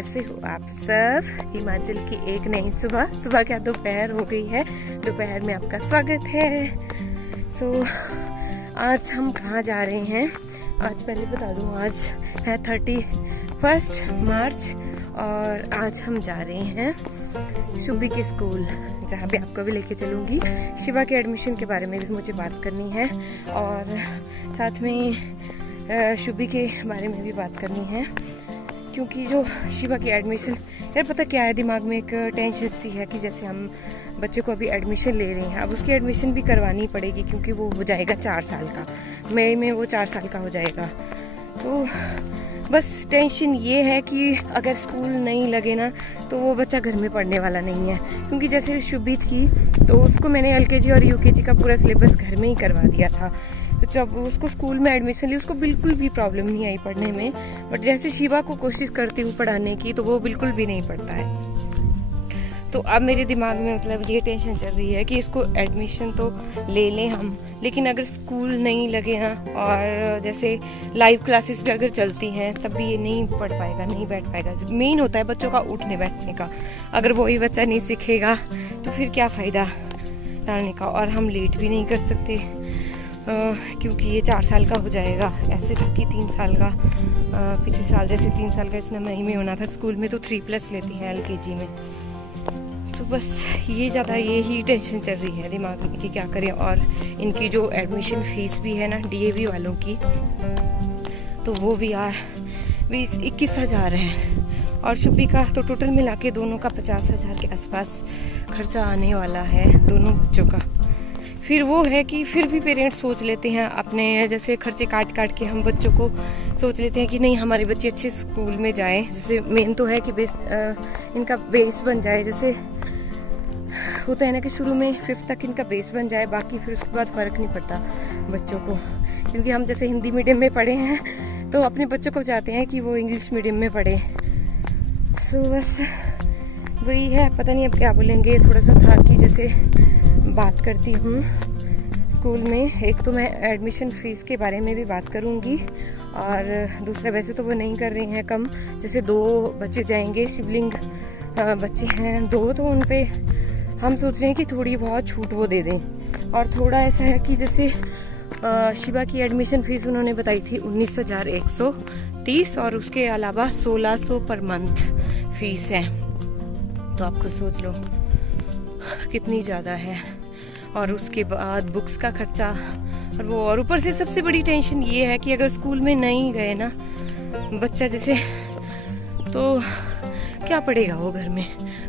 कैसे हो आप सब। हिमाचल की एक नई सुबह क्या दोपहर हो गई है। दोपहर में आपका स्वागत है। आज हम कहाँ जा रहे हैं, आज पहले बता दूँ, आज है 31 मार्च और आज हम जा रहे हैं शुभी के स्कूल, जहाँ पे आपको भी लेके चलूँगी। शिवा के एडमिशन के बारे में भी मुझे बात करनी है और साथ में शुभी के बारे में भी बात करनी है, क्योंकि जो शिवा की एडमिशन, यार पता क्या है, दिमाग में एक टेंशन सी है कि जैसे हम बच्चे को अभी एडमिशन ले रहे हैं, अब उसकी एडमिशन भी करवानी पड़ेगी क्योंकि वो हो जाएगा 4 साल का, मई में वो 4 साल का हो जाएगा। तो बस टेंशन ये है कि अगर स्कूल नहीं लगे ना तो वो बच्चा घर में पढ़ने वाला नहीं है, क्योंकि जैसे शुभी थी तो उसको मैंने LKG और UKG का पूरा सिलेबस घर में ही करवा दिया था। तो जब उसको स्कूल में एडमिशन ली उसको बिल्कुल भी प्रॉब्लम नहीं आई पढ़ने में, बट जैसे शिवा को कोशिश करती हूँ पढ़ाने की तो वो बिल्कुल भी नहीं पढ़ता है। तो अब मेरे दिमाग में मतलब ये टेंशन चल रही है कि इसको एडमिशन तो ले लें हम, लेकिन अगर स्कूल नहीं लगे ना और जैसे लाइव क्लासेस भी अगर चलती हैं तब भी ये नहीं पढ़ पाएगा, नहीं बैठ पाएगा। मेन होता है बच्चों का उठने बैठने का, अगर वही बच्चा नहीं सीखेगा तो फिर क्या फ़ायदा डालने का। और हम लेट भी नहीं कर सकते क्योंकि ये 4 साल का हो जाएगा। ऐसे था कि 3 साल का, पिछले साल जैसे 3 साल का इसने मई में होना था, स्कूल में तो 3+ लेती हैं LKG में। तो बस ये ही टेंशन चल रही है दिमाग में कि क्या करें। और इनकी जो एडमिशन फीस भी है ना DAV वालों की, तो वो भी यार 20-21 हज़ार है, और शुभी का तो टोटल मिला के दोनों का 50 हज़ार के आसपास खर्चा आने वाला है दोनों बच्चों का। फिर वो है कि फिर भी पेरेंट्स सोच लेते हैं अपने जैसे खर्चे काट के हम बच्चों को सोच लेते हैं कि नहीं हमारे बच्चे अच्छे स्कूल में जाएं। जैसे मेन तो है कि इनका बेस बन जाए, जैसे होता है ना कि शुरू में 5th तक इनका बेस बन जाए, बाकी फिर उसके बाद फ़र्क नहीं पड़ता बच्चों को। क्योंकि हम जैसे हिंदी मीडियम में पढ़े हैं तो अपने बच्चों को चाहते हैं कि वो इंग्लिश मीडियम में पढ़े। सो बस वही है, पता नहीं अब क्या बोलेंगे। थोड़ा सा था कि जैसे बात करती हूँ स्कूल में, एक तो मैं एडमिशन फ़ीस के बारे में भी बात करूँगी, और दूसरा वैसे तो वो नहीं कर रही हैं कम। जैसे 2 बच्चे जाएंगे, सिबलिंग बच्चे हैं 2, तो उन पे हम सोच रहे हैं कि थोड़ी बहुत छूट वो दे दें। और थोड़ा ऐसा है कि जैसे शिवा की एडमिशन फ़ीस उन्होंने बताई थी 19,130, और उसके अलावा 1,600 पर मंथ फीस है। तो आप खुद सोच लो कितनी ज़्यादा है। और उसके बाद बुक्स का खर्चा और वो, और ऊपर से सबसे बड़ी टेंशन ये है कि अगर स्कूल में नहीं गए ना बच्चा जैसे, तो क्या पढ़ेगा वो घर में।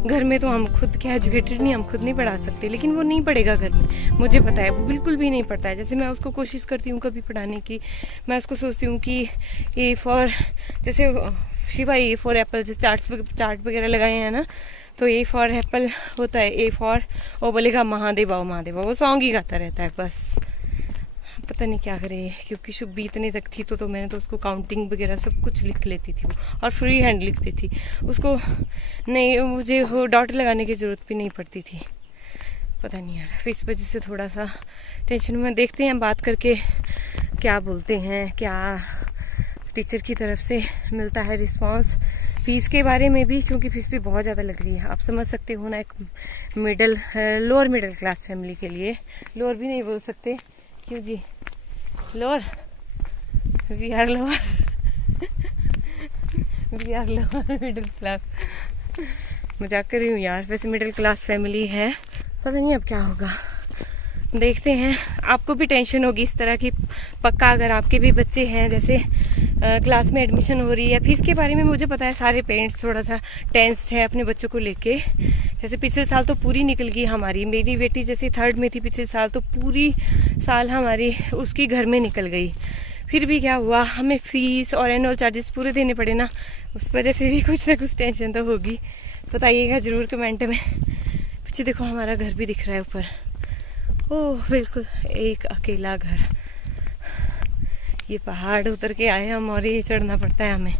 घर में तो हम खुद क्या एजुकेटेड नहीं, हम खुद नहीं पढ़ा सकते, लेकिन वो नहीं पढ़ेगा घर में, मुझे पता है वो बिल्कुल भी नहीं पढ़ता है। जैसे मैं उसको कोशिश करती हूँ कभी पढ़ाने की, मैं उसको सोचती हूँ कि A फॉर, जैसे शिवा A फॉर एप्पल, जैसे चार्ट वगैरह लगाए हैं ना, तो A फॉर एप्पल होता है, A फॉर, वो बोलेगा महादेवा वो सॉन्ग ही गाता रहता है बस। पता नहीं क्या करे, क्योंकि शुभी इतने तक थी तो मैंने तो उसको काउंटिंग वगैरह सब कुछ लिख लेती थी वो, और फ्री हैंड लिखती थी उसको, नहीं मुझे वो डॉट लगाने की ज़रूरत भी नहीं पड़ती थी। पता नहीं यार, इस वजह से थोड़ा सा टेंशन में। देखते हैं बात करके क्या बोलते हैं, क्या टीचर की तरफ से मिलता है रिस्पांस फ़ीस के बारे में भी, क्योंकि फ़ीस भी बहुत ज़्यादा लग रही है। आप समझ सकते हो ना, एक लोअर मिडिल क्लास फैमिली के लिए, लोअर भी नहीं बोल सकते, क्यों जी, lower, we are lower middle class. मजाक कर रही हूँ यार, वैसे मिडिल क्लास फैमिली है। पता नहीं अब क्या होगा, देखते हैं। आपको भी टेंशन होगी इस तरह की पक्का, अगर आपके भी बच्चे हैं जैसे क्लास में एडमिशन हो रही है। फीस के बारे में मुझे पता है सारे पेरेंट्स थोड़ा सा टेंस्ड है अपने बच्चों को लेके। जैसे पिछले साल तो पूरी निकल गई हमारी, मेरी बेटी जैसे 3rd में थी पिछले साल, तो पूरी साल हमारी उसकी घर में निकल गई। फिर भी क्या हुआ, हमें फ़ीस और एनुअल चार्जेस पूरे देने पड़े ना, उस वजह से भी कुछ ना कुछ टेंशन तो होगी। बताइएगा ज़रूर कमेंट में। पीछे देखो हमारा घर भी दिख रहा है ऊपर, ओह बिल्कुल एक अकेला घर। ये पहाड़ उतर के आए हम और ये चढ़ना पड़ता है हमें।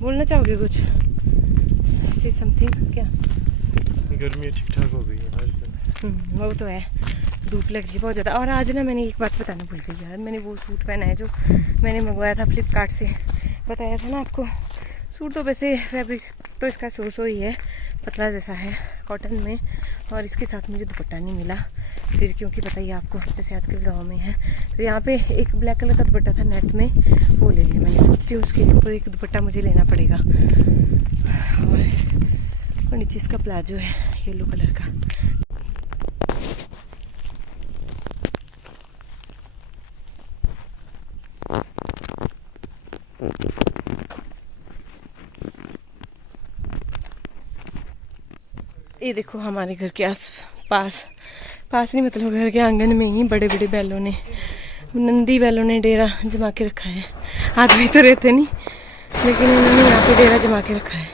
बोलना चाहोगे कुछ, से समथिंग क्या? गर्मी ठीक ठाक हो गई है आजकल। वो तो है, धूप लग रही है बहुत ज़्यादा। और आज ना मैंने एक बात बताना भूल गई यार, मैंने वो सूट पहना है जो मैंने मंगवाया था फ्लिपकार्ट से, बताया था ना आपको। सूट तो वैसे फैब्रिक तो इसका सो ही है, पतला जैसा है कॉटन में, और इसके साथ मुझे दुपट्टा नहीं मिला फिर, क्योंकि बताइए आपको जैसे आजकल गाँव में है। तो यहाँ पे एक ब्लैक कलर का दुपट्टा था नेट में, वो ले लिया मैंने। सोच रही हूँ उसके ऊपर एक दुपट्टा मुझे लेना पड़ेगा। और नीचे इसका प्लाजो है येलो कलर का। ये देखो हमारे घर के पास नहीं, मतलब घर के आंगन में ही बड़े बड़े बैलों ने, नंदी बैलों ने डेरा जमा के रखा है। आदमी तो रहते नहीं, लेकिन इन्होंने यहाँ पे डेरा जमा के रखा है।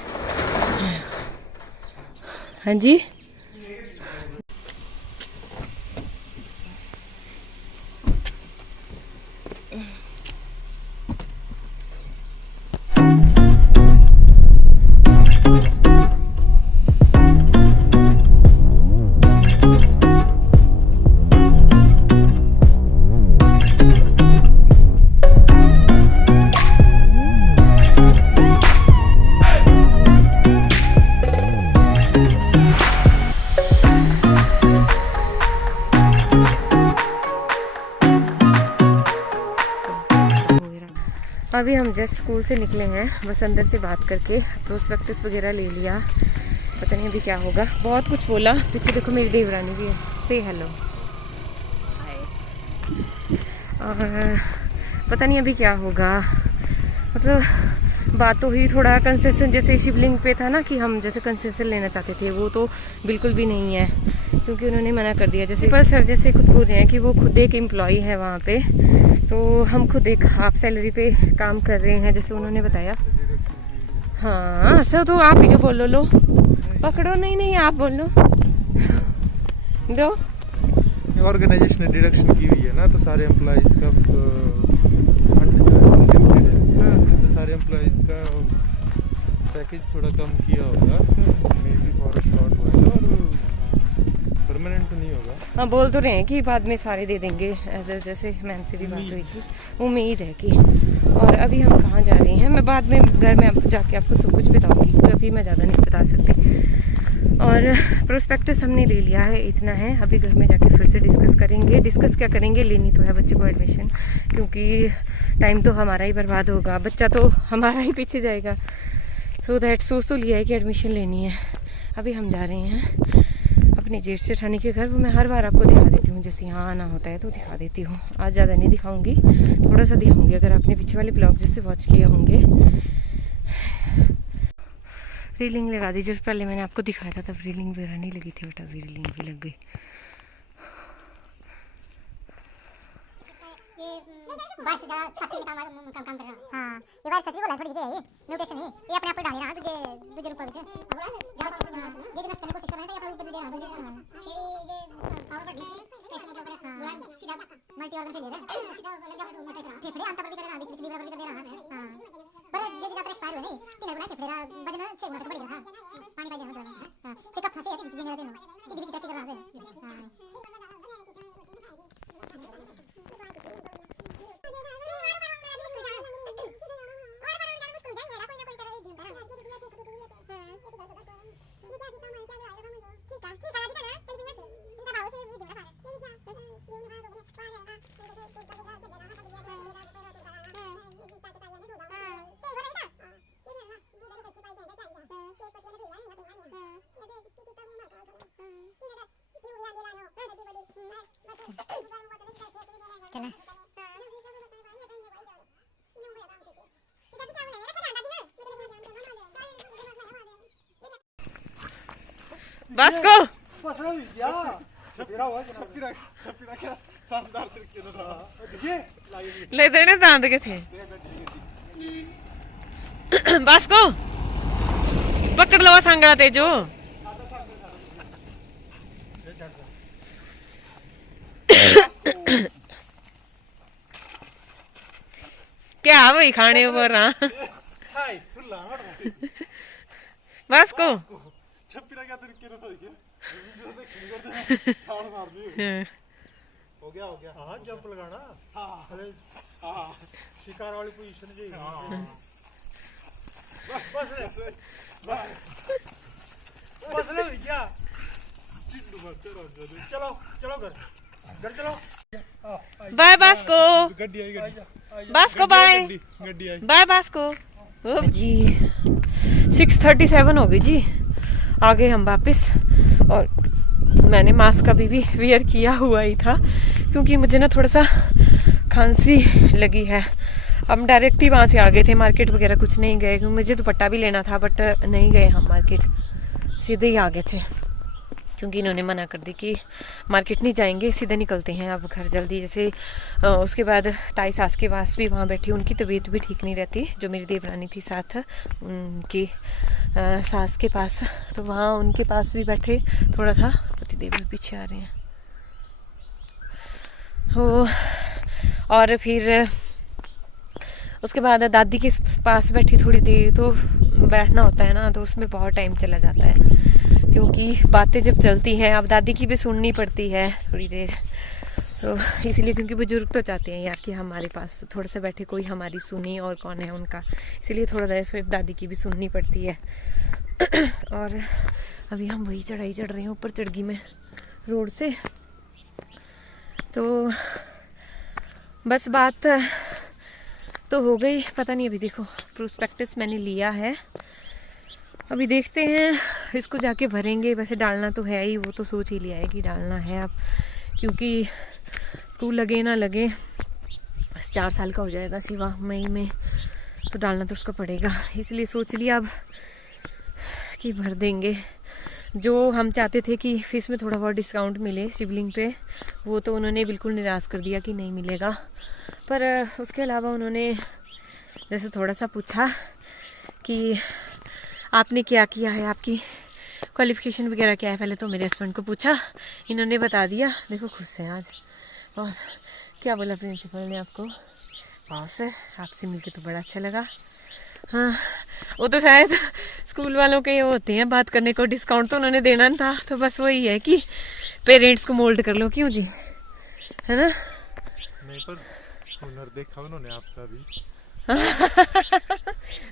हाँ जी, अभी हम जस्ट स्कूल से निकले हैं, बस अंदर से बात करके प्रोस्पेक्टस वगैरह ले लिया। पता नहीं अभी क्या होगा, बहुत कुछ बोला। पीछे देखो मेरी देवरानी भी है, से हेलो। और पता नहीं अभी क्या होगा, मतलब बात तो हुई, थोड़ा कंसेशन जैसे शिवलिंग पे था ना कि हम जैसे कंसेशन लेना चाहते थे, वो तो बिल्कुल भी नहीं है, क्योंकि उन्होंने मना कर दिया। जैसे पर सर जैसे खुद बोल रहे हैं कि वो खुद एक एम्प्लॉई है वहाँ पे, तो हम खुद एक हाफ सैलरी पे काम कर रहे हैं, जैसे उन्होंने बताया। हाँ सर, तो आप ही जो बोलो, लो पकड़ो। नहीं आप बोलो दो। ऑर्गेनाइजेशन ने डिडक्शन की हुई है ना, तो सारे एम्प्लॉइज का तो सारे एम्प्लॉइज का पैकेज थोड़ा कम किया होगा, मेनली फॉर शॉर्ट हुआ और परमानेंट तो नहीं होगा। हाँ, बोल तो रहे हैं कि बाद में सारे दे देंगे, जैसे मैम से भी बात हुई थी, उम्मीद है कि। और अभी हम कहाँ जा रहे हैं, मैं बाद में घर में जाके आपको सब कुछ बताऊंगी, तो अभी मैं ज़्यादा नहीं बता सकती। और प्रोस्पेक्टस हमने ले लिया है, इतना है। अभी घर में जाके फिर से डिस्कस करेंगे। डिस्कस क्या करेंगे, लेनी तो है बच्चे को एडमिशन, क्योंकि टाइम तो हमारा ही बर्बाद होगा, बच्चा तो हमारा ही पीछे जाएगा। सो दैट सोच तो लिया है कि एडमिशन लेनी है। अभी हम जा रहे हैं अपने जेठ जेठानी के घर। वो मैं हर बार आपको दिखा देती हूँ, जैसे यहाँ आना होता है तो दिखा देती हूँ। आज ज़्यादा नहीं दिखाऊंगी, थोड़ा सा दिखाऊंगी। अगर आपने पीछे वाले ब्लॉग जैसे वॉच किए होंगे, रीलिंग लगा दी। जब पहले मैंने आपको दिखाया था तब रीलिंग वगैरह नहीं लगी थी, बेटा अभी रीलिंग भी लग गई। बारिश ज़्यादा छतरी काम कर रहा। हाँ, ये बारिश छतरी बोला थोड़ी जगह है, ये म्यूटेशन है, ये अपने आप पे डाल रहा है तुझे ऊपर से ये नष्ट करने की कोशिश कर रहा है, अपने ऊपर दे रहा है। फिर ये पावर पर डिस्क कैसे मतलब करे, सीधा मल्टी ऑर्गन पे ले रहा है, सीधा लग जा मोटे करा फेफड़े अंतर भी कर रहा है, बीच लीवर भी कर रहा है। हां, पर ये ज्यादा एक्सपायर हो नहीं, तीन गुना फेफड़े वजन 6 गुना तक बढ़ गया। हां, पानी का जमा करना। हां, से कब फंसे है कि जिंगे देना कि बीच तक कर रहा है। हां, बस को ले देने दांत के थे। बस को पकड़ लो सांगड़ा तेजो। क्या भाई खाने ऊपर बस को हो गया हाँ जंप लगाना हाँ शिकार वाली पोजीशन जी चलो चलो घर घर चलो बाय बास्को, गड्डी आई गड्डी बास्को बाय गड्डी आई बाय बास्को। जी 6:37 हो गई जी, आ गए हम वापस। और मैंने मास्क अभी भी वियर किया हुआ ही था क्योंकि मुझे ना थोड़ा सा खांसी लगी है। हम डायरेक्ट ही वहाँ से आ गए थे, मार्केट वगैरह कुछ नहीं गए क्योंकि मुझे दुपट्टा भी लेना था, बट नहीं गए हम मार्केट, सीधे ही आ गए थे क्योंकि इन्होंने मना कर दी कि मार्केट नहीं जाएंगे, सीधे निकलते हैं अब घर जल्दी। जैसे उसके बाद ताई सास के पास भी वहाँ बैठी, उनकी तबीयत भी ठीक नहीं रहती, जो मेरी देवरानी थी साथ उनकी सास के पास, तो वहाँ उनके पास भी बैठे थोड़ा था। पतिदेव भी पीछे आ रहे हैं हो। और फिर उसके बाद दादी के पास बैठी थोड़ी देर, तो बैठना होता है ना, तो उसमें बहुत टाइम चला जाता है क्योंकि बातें जब चलती हैं, अब दादी की भी सुननी पड़ती है थोड़ी देर, तो इसलिए क्योंकि बुजुर्ग तो चाहते हैं यार कि हमारे पास थोड़ा सा बैठे, कोई हमारी सुनी, और कौन है उनका, इसीलिए थोड़ा देर फिर दादी की भी सुननी पड़ती है। और अभी हम वही चढ़ाई चढ़ रहे हैं ऊपर चढ़गी में रोड से। तो बस बात तो हो गई, पता नहीं, अभी देखो प्रोस्पेक्टस मैंने लिया है, अभी देखते हैं इसको जाके भरेंगे। वैसे डालना तो है ही, वो तो सोच ही लिया है कि डालना है अब, क्योंकि स्कूल लगे ना लगे, बस 4 साल का हो जाएगा शिवा मई में, तो डालना तो उसको पड़ेगा, इसलिए सोच लिया अब कि भर देंगे। जो हम चाहते थे कि फीस में थोड़ा बहुत डिस्काउंट मिले शिवलिंग पे, वो तो उन्होंने बिल्कुल निराश कर दिया कि नहीं मिलेगा। पर उसके अलावा उन्होंने जैसे थोड़ा सा पूछा कि आपने क्या किया है, आपकी क्वालिफिकेशन वगैरह क्या है, पहले तो मेरे हस्बैंड को पूछा, इन्होंने बता दिया। देखो खुश हैं आज बहुत। क्या बोला प्रिंसिपल ने आपको? हाँ सर, आपसे मिलके तो बड़ा अच्छा लगा। हाँ, वो तो शायद स्कूल वालों के होते हैं बात करने को, डिस्काउंट तो उन्होंने देना था, तो बस वही है कि पेरेंट्स को मोल्ड कर लो, क्यों जी, है ना? नहीं, पर हुनर देखा उन्होंने आपका भी।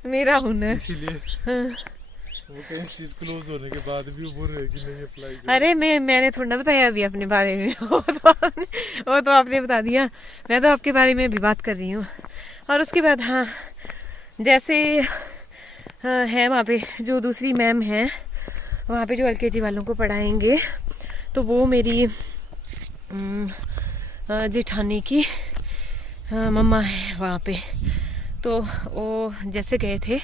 मेरा हुनर, इसीलिए हाँ। वो कहीं चीज क्लोज होने के बाद भी बोल रहे कि नहीं अप्लाई कर। अरे मैंने थोड़ा ना बताया अभी अपने बारे में, वो तो आपने बता दिया, मैं तो आपके बारे में भी बात कर रही हूँ। और उसके बाद हाँ, जैसे है वहाँ पे जो दूसरी मैम है, वहाँ पे जो LKG वालों को पढ़ाएंगे, तो वो मेरी जेठानी की मम्मा है वहाँ पे। तो वो जैसे गए थे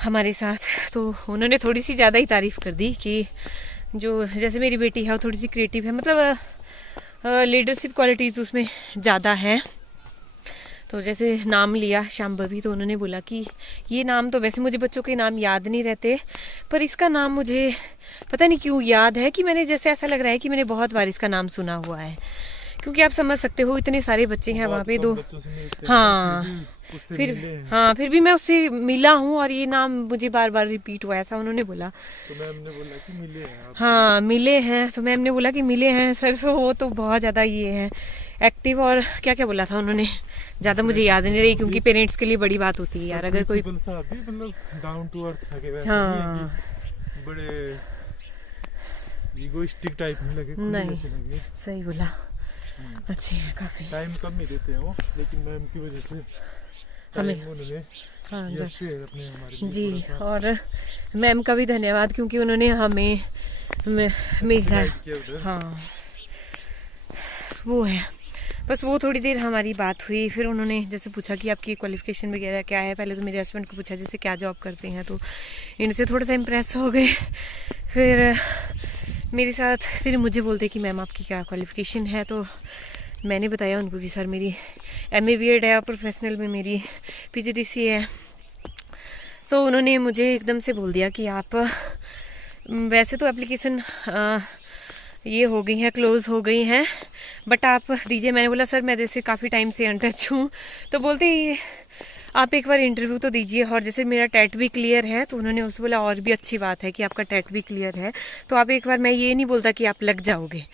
हमारे साथ, तो उन्होंने थोड़ी सी ज़्यादा ही तारीफ़ कर दी कि जो जैसे मेरी बेटी है वो थोड़ी सी क्रिएटिव है, मतलब लीडरशिप क्वालिटीज़ उसमें ज़्यादा है। तो जैसे नाम लिया शाम्भवी, तो उन्होंने बोला कि ये नाम तो वैसे मुझे बच्चों के नाम याद नहीं रहते, पर इसका नाम मुझे पता नहीं क्यों याद है, कि मैंने जैसे ऐसा लग रहा है कि मैंने बहुत बार इसका नाम सुना हुआ है, क्योंकि आप समझ सकते हो इतने सारे बच्चे हैं वहाँ पे, दो, हाँ, फिर भी मैं उससे मिला हूँ और ये नाम मुझे बार बार रिपीट हुआ, ऐसा उन्होंने बोला। तो मैम ने बोला कि मिले हैं आप? हाँ मिले हैं, तो मैम ने बोला कि मिले हैं सर, सो वो तो बहुत ज़्यादा ये है एक्टिव, और क्या क्या बोला था उन्होंने, ज़्यादा मुझे याद नहीं रही, क्योंकि पेरेंट्स के लिए बड़ी बात होती है यार, अगर कोई मतलब डाउन टू अर्थ लगे, वैसे हाँ बड़े ईगोइस्टिक टाइप में लगे, नहीं, सही बोला, अच्छी है काफी। टाइम कम ही देते हैं वो, लेकिन मैम की वजह से हमें उन्होंने हाँ अपने हमारे जी, और मैम का भी धन्यवाद, क्योंकि उन्होंने हमें मेरा हाँ वो है, बस वो थोड़ी देर हमारी बात हुई। फिर उन्होंने जैसे पूछा कि आपकी क्वालिफिकेशन वगैरह क्या है, पहले तो मेरे हस्बैंड को पूछा जैसे क्या जॉब करते हैं, तो इनसे थोड़ा सा इम्प्रेस हो गए। फिर मेरे साथ फिर मुझे बोलते कि मैम आपकी क्या क्वालिफिकेशन है, तो मैंने बताया उनको कि सर मेरी MA B.Ed है और प्रोफेशनल में मेरी PGDC है। सो उन्होंने मुझे एकदम से बोल दिया कि आप वैसे तो एप्लीकेशन ये हो गई हैं, क्लोज़ हो गई हैं, बट आप दीजिए। मैंने बोला सर मैं जैसे काफ़ी टाइम से अनटच हूँ, तो बोलते आप एक बार इंटरव्यू तो दीजिए। और जैसे मेरा टेट भी क्लियर है तो उन्होंने उससे बोला और भी अच्छी बात है कि आपका टेट भी क्लियर है, तो आप एक बार, मैं ये नहीं बोलता कि आप लग जाओगे,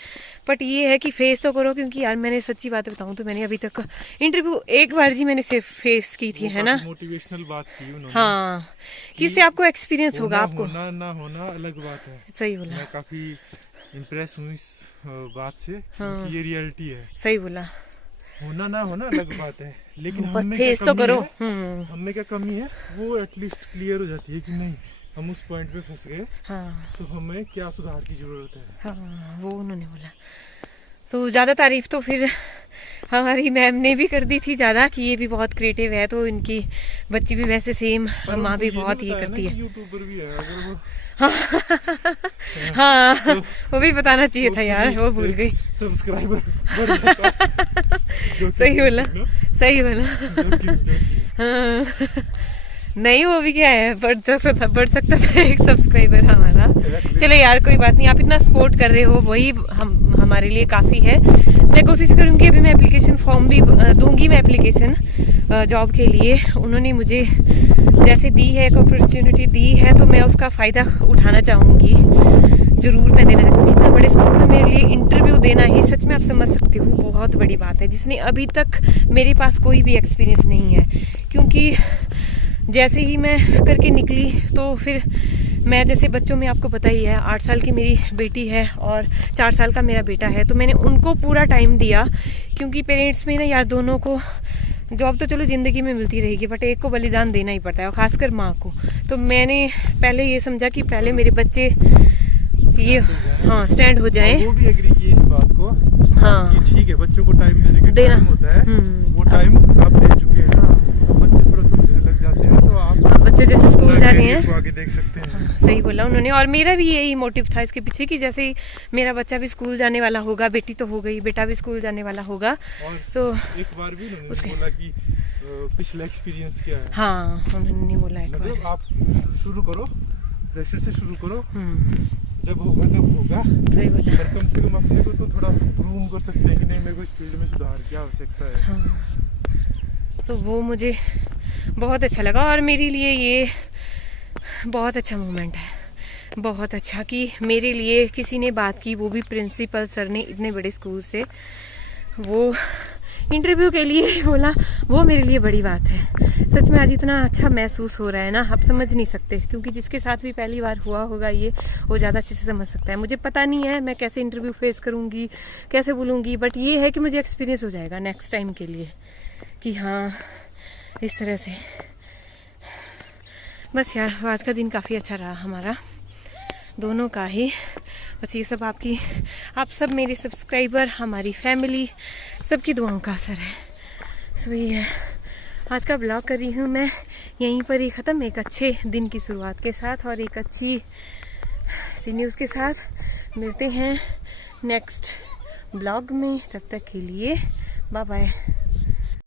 बट ये है कि फेस तो करो। क्योंकि यार मैंने सच्ची बात बताऊं तो मैंने अभी तक इंटरव्यू एक बार जी मैंने सिर्फ फेस की थी, है ना। मोटिवेशनल बात की उन्होंने। हाँ, कि इससे आपको एक्सपीरियंस होगा। आपको होना ना होना अलग बात है। सही बोला। मैं काफी इम्प्रेस हूँ इस बात से। हाँ। कि ये रियलिटी है। सही बोला। होना ना होना अलग बात है, लेकिन हमें फेस क्या तो कमी करो। है, हमें क्या कमी है वो एटलीस्ट क्लियर हो जाती है कि नहीं हम उस पॉइंट पे फंस गए, हाँ तो हमें क्या सुधार की जरूरत है। हाँ, वो उन्होंने बोला। तो ज़्यादा तारीफ तो फिर हमारी मैम ने भी कर दी थी ज़्यादा, कि ये भी बहुत क्रिएटिव है। तो इनकी बच्ची भी वैसे सेम, माँ भी बहुत ये करती है। यूट्यूबर भी है अगर वो। हाँ, वो भी बताना चाहिए था यार, वो भूल गई। सब्सक्राइबर सही बोला, सही बोला। हाँ, नहीं वो भी क्या है, बढ़ सकता था एक सब्सक्राइबर हमारा। चलो यार कोई बात नहीं, आप इतना सपोर्ट कर रहे हो वही हमारे लिए काफ़ी है। मैं कोशिश करूँगी, अभी मैं एप्लीकेशन फॉर्म भी दूंगी, मैं एप्लीकेशन जॉब के लिए। उन्होंने मुझे जैसे दी है, एक अपॉर्चुनिटी दी है, तो मैं उसका फ़ायदा उठाना चाहूँगी, ज़रूर मैं देना चाहूँगी। इतना बड़े स्कूल में मेरे लिए इंटरव्यू देना ही सच में, आप समझ सकते हो, बहुत बड़ी बात है, जिसने अभी तक मेरे पास कोई भी एक्सपीरियंस नहीं है। क्योंकि जैसे ही मैं करके निकली तो फिर मैं, जैसे बच्चों में आपको पता ही है, 8 साल की मेरी बेटी है और 4 साल का मेरा बेटा है, तो मैंने उनको पूरा टाइम दिया। क्योंकि पेरेंट्स में ना यार, दोनों को जॉब तो चलो ज़िंदगी में मिलती रहेगी, बट एक को बलिदान देना ही पड़ता है, और ख़ासकर माँ को। तो मैंने पहले ये समझा कि पहले मेरे बच्चे ये हाँ स्टैंड हो जाएं। वो भी एग्री किए इस बात को। हाँ, ठीक है, बच्चों को टाइम देने का देना टाइम होता है, वो टाइम आप दे चुके हैं। हाँ, तो बच्चे थोड़ा समझने लग जाते हैं, तो आप बच्चे जैसे स्कूल जा रहे हैं, आगे देख सकते हैं। हाँ, सही बोला उन्होंने। और मेरा भी यही मोटिव था इसके पीछे, कि जैसे ही मेरा बच्चा भी स्कूल जाने वाला होगा, बेटी तो हो गई, बेटा भी स्कूल जाने वाला होगा, और तो एक बार भी उन्होंने बोला कि पिछला एक्सपीरियंस क्या है। हाँ, उन्होंने नहीं बोला एक मतलब बार। आप शुरू करो, प्रेशर से शुरू करो, हम्म, जब होगा तब होगा। सही बोला। पर कम से कम अपने को तो थोड़ा प्रूव कर सकते हैं कि नहीं, मेरे को इस फील्ड में सुधार की आवश्यकता है। हाँ, तो वो मुझे बहुत अच्छा लगा, और मेरे लिए ये बहुत अच्छा मोमेंट है, बहुत अच्छा कि मेरे लिए किसी ने बात की, वो भी प्रिंसिपल सर ने, इतने बड़े स्कूल से, वो इंटरव्यू के लिए बोला, वो मेरे लिए बड़ी बात है। सच में आज इतना अच्छा महसूस हो रहा है ना, आप समझ नहीं सकते। क्योंकि जिसके साथ भी पहली बार हुआ होगा ये, वो ज़्यादा अच्छे से समझ सकता है। मुझे पता नहीं है मैं कैसे इंटरव्यू फेस करूँगी, कैसे बोलूँगी, बट ये है कि मुझे एक्सपीरियंस हो जाएगा नेक्स्ट टाइम के लिए, कि हाँ इस तरह से। बस यार, आज का दिन काफ़ी अच्छा रहा हमारा, दोनों का ही। बस ये सब आप सब मेरे सब्सक्राइबर, हमारी फैमिली, सबकी दुआओं का असर है। सो ये है, आज का ब्लॉग कर रही हूँ मैं यहीं पर ही ख़त्म, एक अच्छे दिन की शुरुआत के साथ और एक अच्छी सी न्यूज़ के साथ। मिलते हैं नेक्स्ट ब्लॉग में, तब तक के लिए बाय बाय।